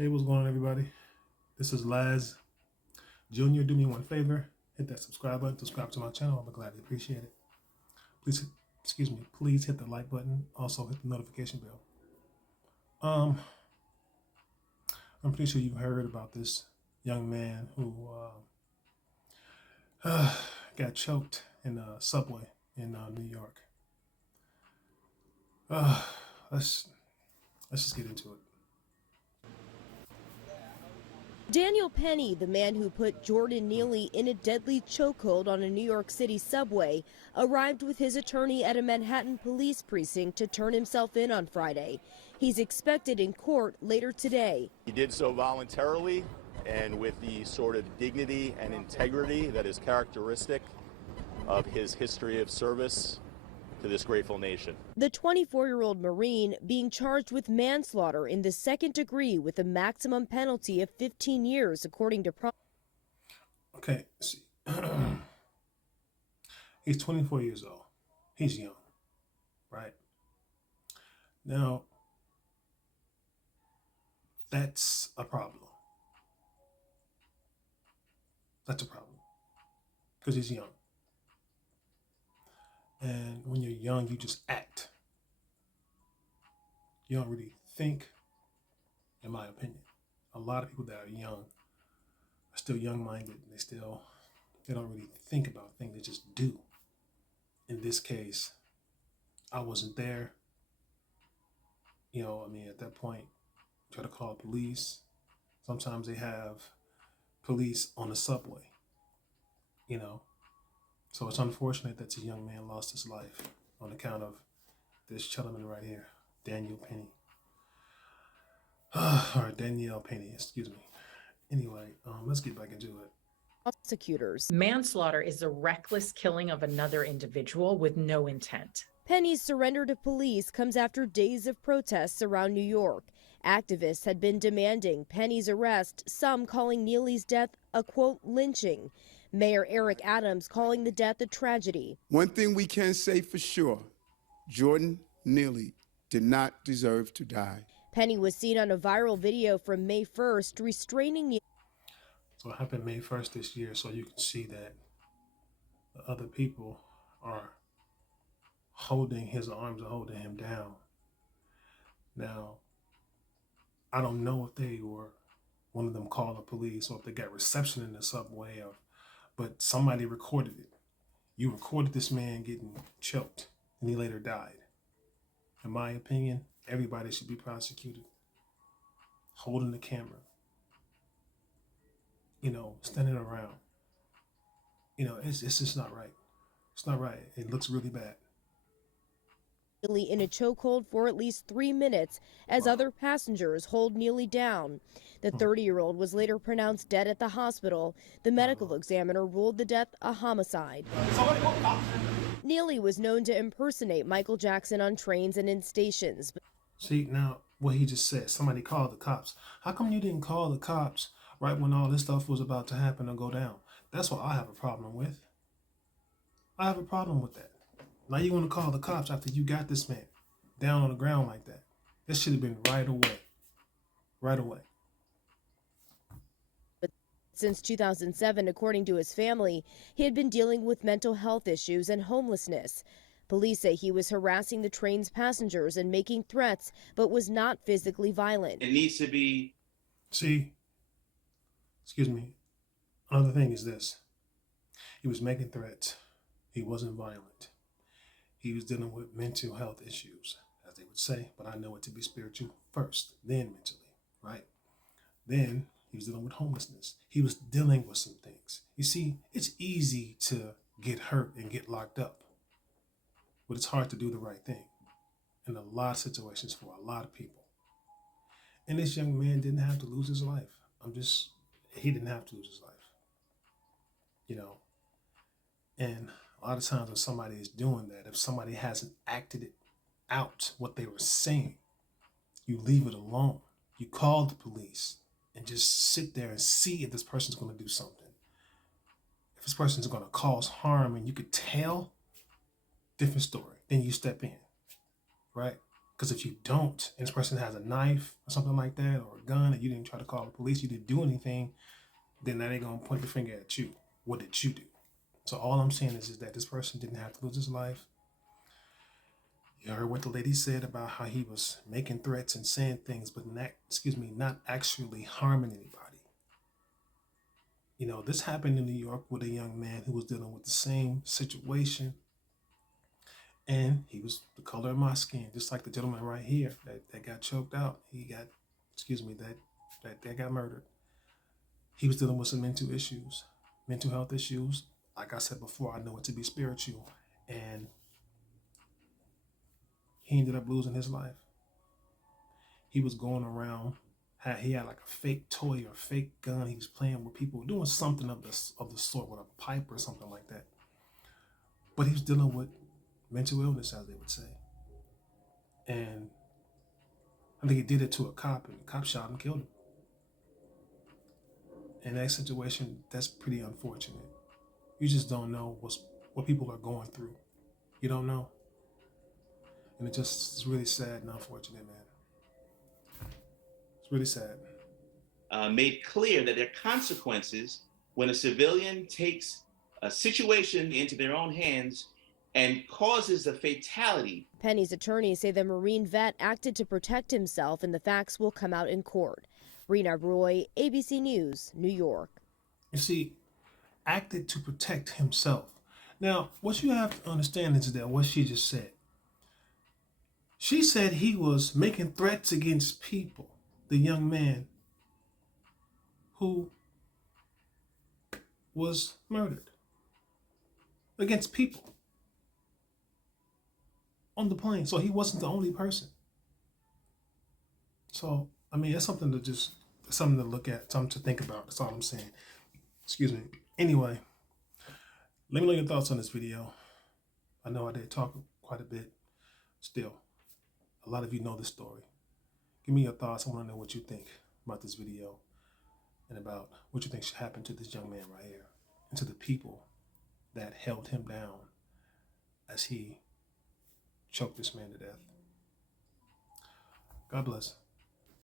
Hey, what's going on, everybody? This is Laz Jr. Do me one favor, hit that subscribe button, subscribe to my channel. I'll gladly appreciate it. Please, please hit the like button. Also, hit the notification bell. I'm pretty sure you've heard about this young man who got choked in a subway in New York. Uh, let's just get into it. Daniel Penny, the man who put Jordan Neely in a deadly chokehold on a New York City subway, arrived with his attorney at a Manhattan police precinct to turn himself in on Friday. He's expected in court later today. He did so voluntarily and with the sort of dignity and integrity that is characteristic of his history of service to this grateful nation. The 24-year-old Marine being charged with manslaughter in the second degree with a maximum penalty of 15 years, according to Okay, see. He's 24 years old. He's young, right? Now, that's a problem. That's a problem because he's young. And when you're young, you just act. You don't really think, in my opinion. A lot of people that are young are still young-minded. They don't really think about things. They just do. In this case, I wasn't there. At that point, try to call police. Sometimes they have police on the subway, So it's unfortunate that this young man lost his life on account of this gentleman right here, Daniel Penny. Or Danielle Penny, excuse me. Anyway, let's get back into it. prosecutors. Manslaughter is the reckless killing of another individual with no intent. Penny's surrender to police comes after days of protests around New York. Activists had been demanding Penny's arrest, some calling Neely's death a, quote, lynching. Mayor Eric Adams calling the death a tragedy. One thing we can say for sure, Jordan Neely did not deserve to die. Penny was seen on a viral video from May 1st restraining Neely. So it happened May 1st this year, so you can see that the other people are holding his arms or holding him down. Now, I don't know if one of them called the police or if they got reception in the subway, but somebody recorded it. You recorded this man getting choked and he later died. In my opinion, everybody should be prosecuted. Holding the camera. Standing around. It's just not right. It's not right. It looks really bad. In a chokehold for at least 3 minutes as other passengers hold Neely down. The 30-year-old was later pronounced dead at the hospital. The medical examiner ruled the death a homicide. Neely was known to impersonate Michael Jackson on trains and in stations. See, now, what he just said, somebody called the cops. How come you didn't call the cops right when all this stuff was about to happen or go down? That's what I have a problem with. I have a problem with that. Now you want to call the cops after you got this man down on the ground like that. This should have been right away. Right away. Since 2007, according to his family, he had been dealing with mental health issues and homelessness. Police say he was harassing the train's passengers and making threats, but was not physically violent. It needs to be. See, excuse me. Another thing is this. He was making threats. He wasn't violent. He was dealing with mental health issues, as they would say, but I know it to be spiritual first, then mentally, right? Then he was dealing with homelessness. He was dealing with some things. You see, it's easy to get hurt and get locked up, but it's hard to do the right thing in a lot of situations for a lot of people. And this young man didn't have to lose his life. He didn't have to lose his life. And a lot of times when somebody is doing that, if somebody hasn't acted it out, what they were saying, you leave it alone. You call the police and just sit there and see if this person's going to do something. If this person's going to cause harm and you could tell, different story. Then you step in, right? Because if you don't, and this person has a knife or something like that, or a gun, and you didn't try to call the police, you didn't do anything, then now they're going to point the finger at you. What did you do? So all I'm saying is that this person didn't have to lose his life. You heard what the lady said about how he was making threats and saying things, but not actually harming anybody. You know, this happened in New York with a young man who was dealing with the same situation, and he was the color of my skin, just like the gentleman right here that got choked out. He got, that got murdered. He was dealing with some mental health issues. Like I said before, I know it to be spiritual, and he ended up losing his life. He was going around. He had like a fake toy or a fake gun. He was playing with people, doing something of the sort with a pipe or something like that. But he was dealing with mental illness, as they would say. And I think he did it to a cop, and the cop shot and killed him. In that situation, that's pretty unfortunate. You just don't know what people are going through. You don't know. And it's really sad and unfortunate, man. It's really sad. Made clear that there are consequences when a civilian takes a situation into their own hands and causes a fatality. Penny's attorneys say the Marine vet acted to protect himself, and the facts will come out in court. Rena Roy, ABC News, New York. You see, acted to protect himself. Now, what you have to understand is that what she just said. She said he was making threats against people, the young man who was murdered, against people on the plane. So he wasn't the only person. So, I mean, it's something to look at, something to think about. That's all I'm saying. Excuse me. Anyway, let me know your thoughts on this video. I know I did talk quite a bit. Still, a lot of you know this story. Give me your thoughts. I want to know what you think about this video and about what you think should happen to this young man right here and to the people that held him down as he choked this man to death. God bless.